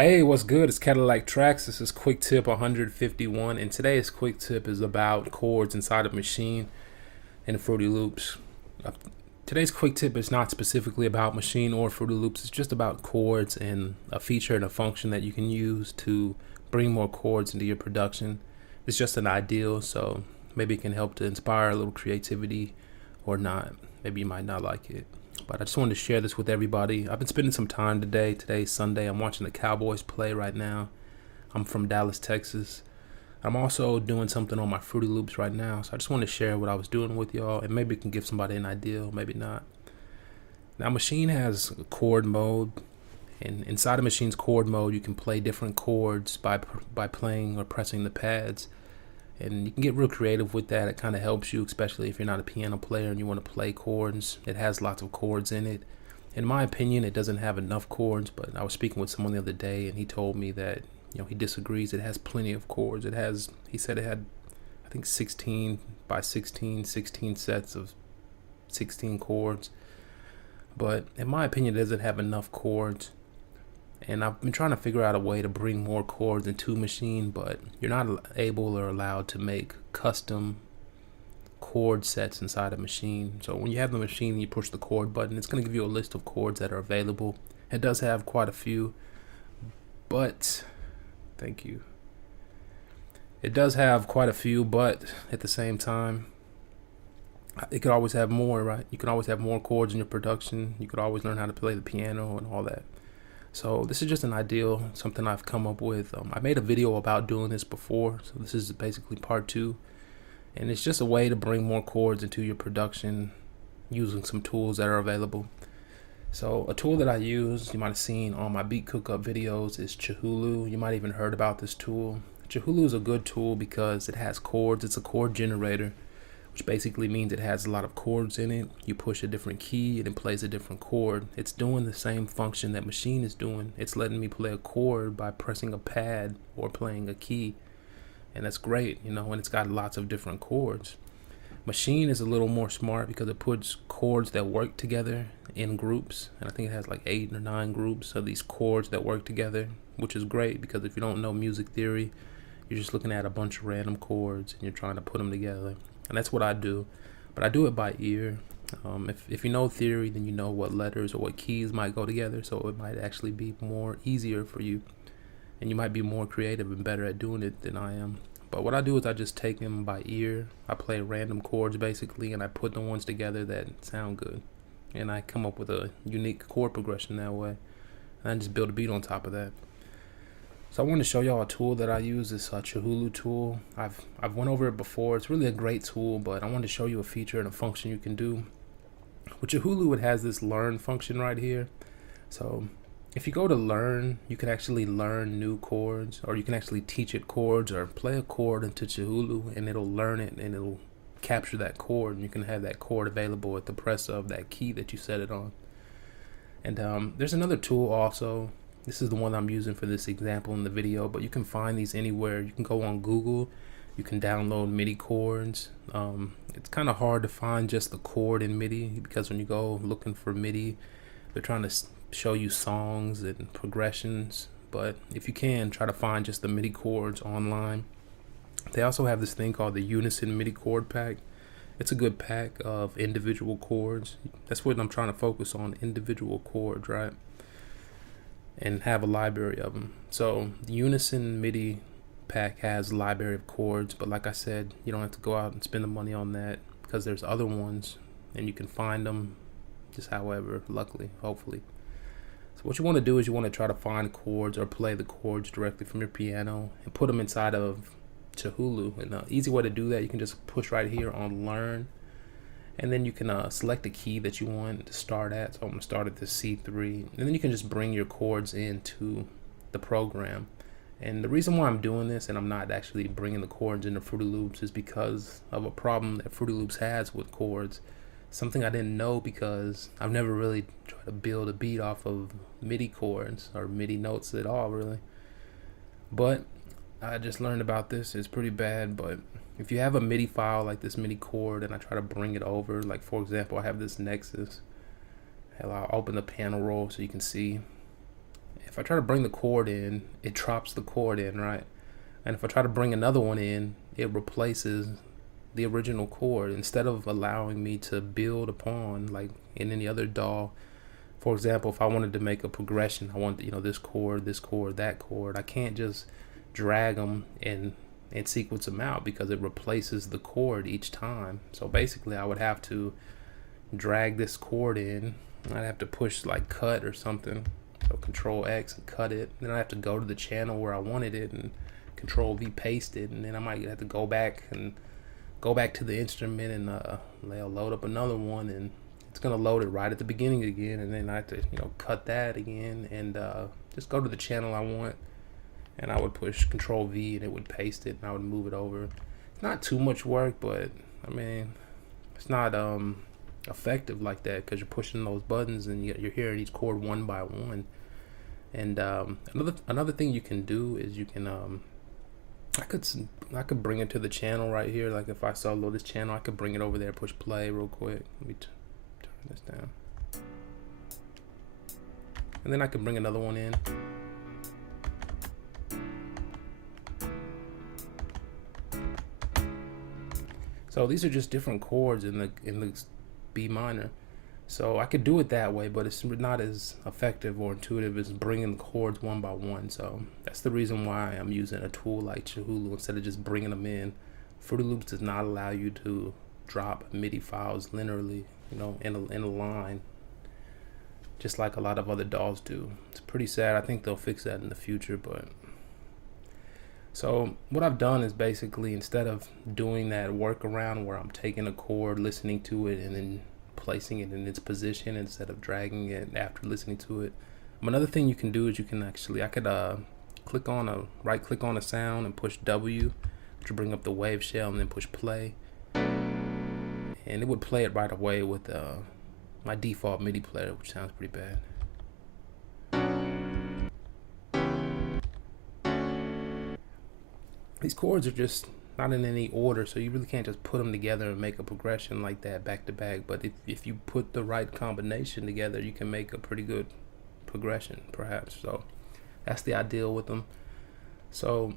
Hey, what's good? It's Cadillaktrackz. This is quick tip 151, and today's quick tip is about chords inside of Machine and Fruity Loops. Uh, Today's quick tip is not specifically about Machine or Fruity Loops. It's just about chords and a feature and a function that you can use to bring more chords into your production. It's just an ideal, so maybe it can help to inspire a little creativity or not. Maybe you might not like it. But I just wanted to share this with everybody. I've been spending some time today. Today's Sunday. I'm watching the Cowboys play right now. I'm from Dallas, Texas. I'm also doing something on my Fruity Loops right now. So I just wanted to share what I was doing with y'all, and maybe it can give somebody an idea, or maybe not. Now, Machine has a chord mode, and inside of Machine's chord mode, you can play different chords by playing or pressing the pads. And you can get real creative with that. It kind of helps you, especially if you're not a piano player and you want to play chords. It has lots of chords in it. In my opinion, it doesn't have enough chords, but I was speaking with someone the other day and he told me that, he disagrees. It has plenty of chords. He said it had, I think 16 by 16 sets of 16 chords. But in my opinion, it doesn't have enough chords. And I've been trying to figure out a way to bring more chords into Machine, but you're not able or allowed to make custom chord sets inside a Machine. So when you have the Machine and you push the chord button, it's going to give you a list of chords that are available. It does have quite a few, but thank you. It does have quite a few, but at the same time, it could always have more, right? You can always have more chords in your production. You could always learn how to play the piano and all that. So this is just an ideal, something I've come up with. I made a video about doing this before, so this is basically part 2. And it's just a way to bring more chords into your production using some tools that are available. So a tool that I use, you might have seen on my beat cookup videos, is Chahulu. You might even heard about this tool. Chahulu is a good tool because it has chords. It's a chord generator, which basically means it has a lot of chords in it. You push a different key and it plays a different chord. It's doing the same function that Machine is doing. It's letting me play a chord by pressing a pad or playing a key. And that's great, and it's got lots of different chords. Machine is a little more smart because it puts chords that work together in groups. And I think it has like 8 or 9 groups of these chords that work together, which is great because if you don't know music theory, you're just looking at a bunch of random chords and you're trying to put them together. And that's what I do, but I do it by ear. If you know theory, then you know what letters or what keys might go together, so it might actually be more easier for you, and you might be more creative and better at doing it than I am. But what I do is I just take them by ear. I play random chords basically, and I put the ones together that sound good, and I come up with a unique chord progression that way, and I just build a beat on top of that. So I want to show y'all a tool that I use, this Chahulu tool. I've went over it before. It's really a great tool, but I want to show you a feature and a function you can do. With Chahulu, it has this learn function right here. So if you go to learn, you can actually learn new chords, or you can actually teach it chords or play a chord into Chahulu, and it'll learn it and it'll capture that chord, and you can have that chord available at the press of that key that you set it on. And there's another tool also. This is the one I'm using for this example in the video, but you can find these anywhere. You can go on Google, you can download MIDI chords. It's kind of hard to find just the chord in MIDI because when you go looking for MIDI, they're trying to show you songs and progressions. But if you can, try to find just the MIDI chords online. They also have this thing called the Unison MIDI chord pack. It's a good pack of individual chords. That's what I'm trying to focus on, individual chords, right? And have a library of them. So the Unison MIDI pack has a library of chords, but like I said, you don't have to go out and spend the money on that because there's other ones and you can find them just however, luckily, hopefully. So what you want to do is you want to try to find chords or play the chords directly from your piano and put them inside of Chahulu. And the easy way to do that, you can just push right here on learn, and then you can select a key that you want to start at. So I'm going to start at the C3. And then you can just bring your chords into the program. And the reason why I'm doing this and I'm not actually bringing the chords into Fruity Loops is because of a problem that Fruity Loops has with chords. Something I didn't know because I've never really tried to build a beat off of MIDI chords or MIDI notes at all, really. But I just learned about this. It's pretty bad, but if you have a MIDI file like this MIDI chord and I try to bring it over, like for example, I have this Nexus. I'll open the panel roll so you can see. If if I try to bring the chord in, it drops the chord in, right? And if I try to bring another one in, it replaces the original chord instead of allowing me to build upon like in any other DAW. For example, if I wanted to make a progression, I want, you know, this chord, that chord, I can't just drag them and sequence them out because it replaces the chord each time. So basically I would have to drag this chord in. I'd have to push like cut or something, so Control X and cut it. Then I have to go to the channel where I wanted it and Control V paste it, and then I might have to go back to the instrument and they'll load up another one, and it's gonna load it right at the beginning again, and then I have to, you know, cut that again and just go to the channel I want, and I would push Control V and it would paste it and I would move it over. It's not too much work, but I mean, it's not effective like that because you're pushing those buttons and you're hearing each chord one by one. And another thing you can do is you can I could bring it to the channel right here. Like if I solo this channel, I could bring it over there, push play real quick. Let me turn this down, and then I can bring another one in. So these are just different chords in the B minor. So I could do it that way, but it's not as effective or intuitive as bringing the chords one by one. So that's the reason why I'm using a tool like Chihulu instead of just bringing them in. Fruity Loops does not allow you to drop MIDI files linearly, you know, in a line, just like a lot of other DAWs do. It's pretty sad. I think they'll fix that in the future, but so what I've done is basically, instead of doing that workaround where I'm taking a chord, listening to it, and then placing it in its position instead of dragging it after listening to it. Another thing you can do is you can actually, I could right click on a sound and push W to bring up the wave shell, and then push play, and it would play it right away with my default MIDI player, which sounds pretty bad. These chords are just not in any order, so you really can't just put them together and make a progression like that back to back. But if you put the right combination together, you can make a pretty good progression, perhaps. So that's the ideal with them. So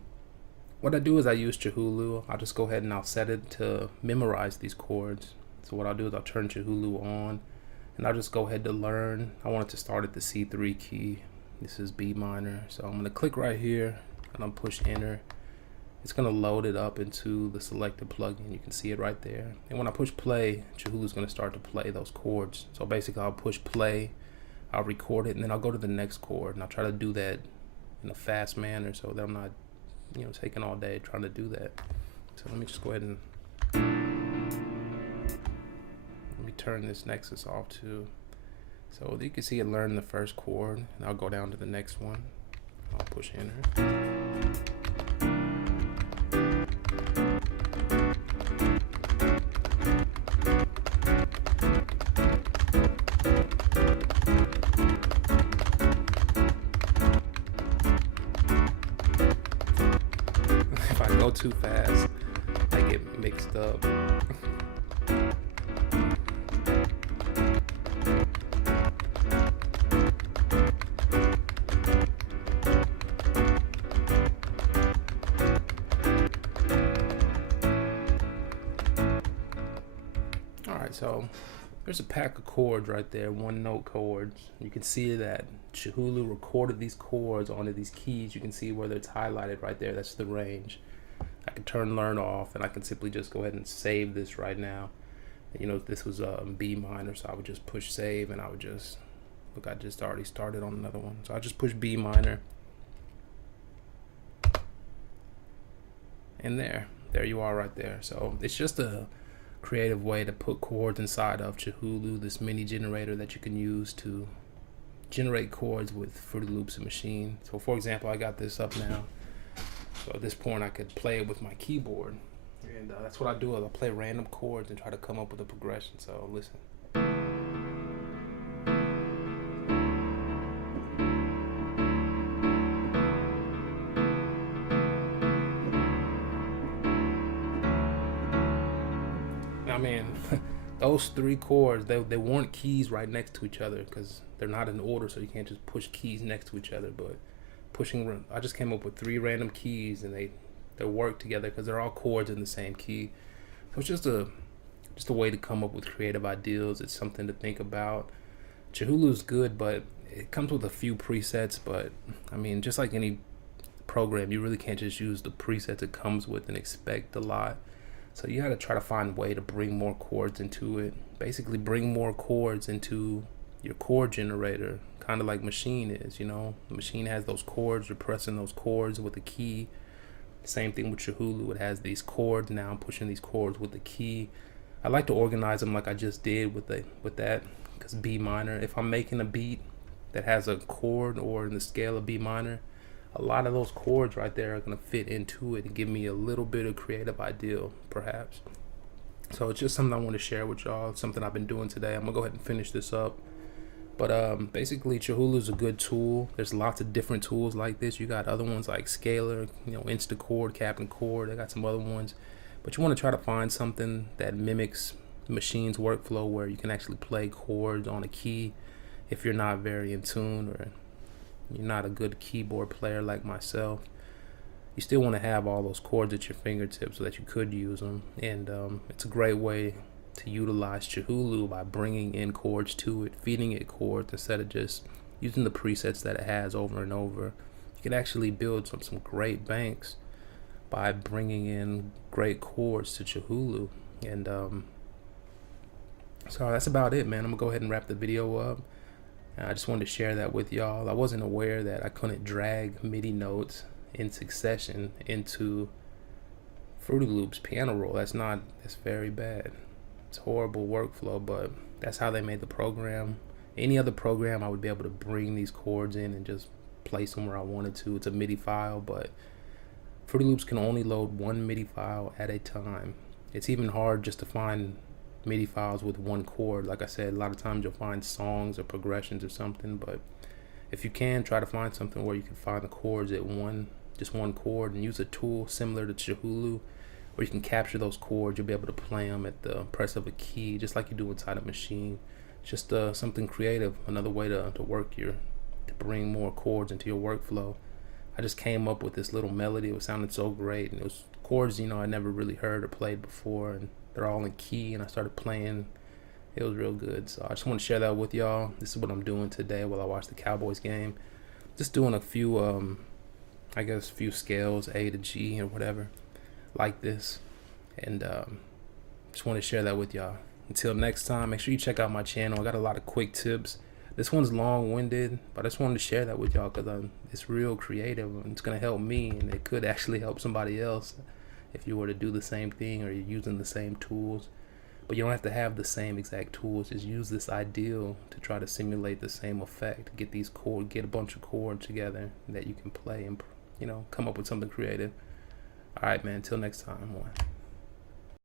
what I do is I use Chihulu. I'll just go ahead and I'll set it to memorize these chords. So what I'll do is I'll turn Chihulu on, and I'll just go ahead to learn. I want it to start at the C3 key. This is B minor. So I'm gonna click right here and I'll push enter. It's gonna load it up into the selected plugin. You can see it right there. And when I push play, Chihulu's gonna start to play those chords. So basically I'll push play, I'll record it, and then I'll go to the next chord, and I'll try to do that in a fast manner so that I'm not, you know, taking all day trying to do that. So let me just go ahead and let me turn this Nexus off too. So you can see it learn the first chord, and I'll go down to the next one. I'll push enter. If I go too fast, I get mixed up. Alright, so there's a pack of chords right there, one note chords. You can see that Chihulu recorded these chords onto these keys. You can see where it's highlighted right there. That's the range. I can turn learn off, and I can simply just go ahead and save this right now. You know, this was B minor, so I would just push save, and I would just, look, I just already started on another one. So I just push B minor. And there you are right there. So it's just a creative way to put chords inside of Chihulu, this mini generator that you can use to generate chords with Fruity Loops and Machine. So for example, I got this up now. So at this point I could play it with my keyboard. And that's what I do, is I play random chords and try to come up with a progression. So listen. I mean, those three chords, they weren't keys right next to each other because they're not in order, so you can't just push keys next to each other. But I just came up with 3 random keys, and they work together because they're all chords in the same key. So it's just a way to come up with creative ideas. It's something to think about. Chihulu's good, but it comes with a few presets. But I mean, just like any program, you really can't just use the presets it comes with and expect a lot. So you got to try to find a way to bring more chords into it. Basically, bring more chords into your chord generator, kind of like Machine is. You know, Machine has those chords. You're pressing those chords with a key. Same thing with Chihulu. It has these chords. Now I'm pushing these chords with the key. I like to organize them like I just did with that, because B minor. If I'm making a beat that has a chord or in the scale of B minor, a lot of those chords right there are going to fit into it and give me a little bit of creative idea, perhaps. So it's just something I want to share with y'all. It's something I've been doing today. I'm going to go ahead and finish this up. But basically, Chihulu is a good tool. There's lots of different tools like this. You got other ones like Scalar, Instachord, Captain Chord. I got some other ones. But you want to try to find something that mimics Machine's workflow, where you can actually play chords on a key if you're not very in tune, or you're not a good keyboard player like myself. You still want to have all those chords at your fingertips so that you could use them. And it's a great way to utilize Chihulu by bringing in chords to it, feeding it chords instead of just using the presets that it has over and over. You can actually build some great banks by bringing in great chords to Chihulu. And so that's about it, man. I'm gonna go ahead and wrap the video up. I just wanted to share that with y'all. I wasn't aware that I couldn't drag MIDI notes in succession into Fruity Loops piano roll. That's very bad. It's horrible workflow, but that's how they made the program. Any other program, I would be able to bring these chords in and just place them where I wanted to. It's a MIDI file, but Fruity Loops can only load 1 MIDI file at a time. It's even hard just to find MIDI files with 1 chord. Like I said, a lot of times you'll find songs or progressions or something, but if you can, try to find something where you can find the chords at just one chord, and use a tool similar to Chihulu where you can capture those chords. You'll be able to play them at the press of a key, just like you do inside a Machine. It's just something creative, another way to bring more chords into your workflow. I just came up with this little melody. It sounded so great, and it was chords I never really heard or played before, and they're all in key, and I started playing. It was real good. So I just want to share that with y'all. This is what I'm doing today while I watch the Cowboys game. Just doing a few few scales, A to G or whatever, like this. And just want to share that with y'all. Until next time, make sure you check out my channel. I got a lot of quick tips. This one's long-winded, but I just wanted to share that with y'all because it's real creative, and it's going to help me, and it could actually help somebody else if you were to do the same thing, or you're using the same tools. But you don't have to have the same exact tools. Just use this ideal to try to simulate the same effect. Get a bunch of chords together that you can play and come up with something creative. All right, man. Until next time.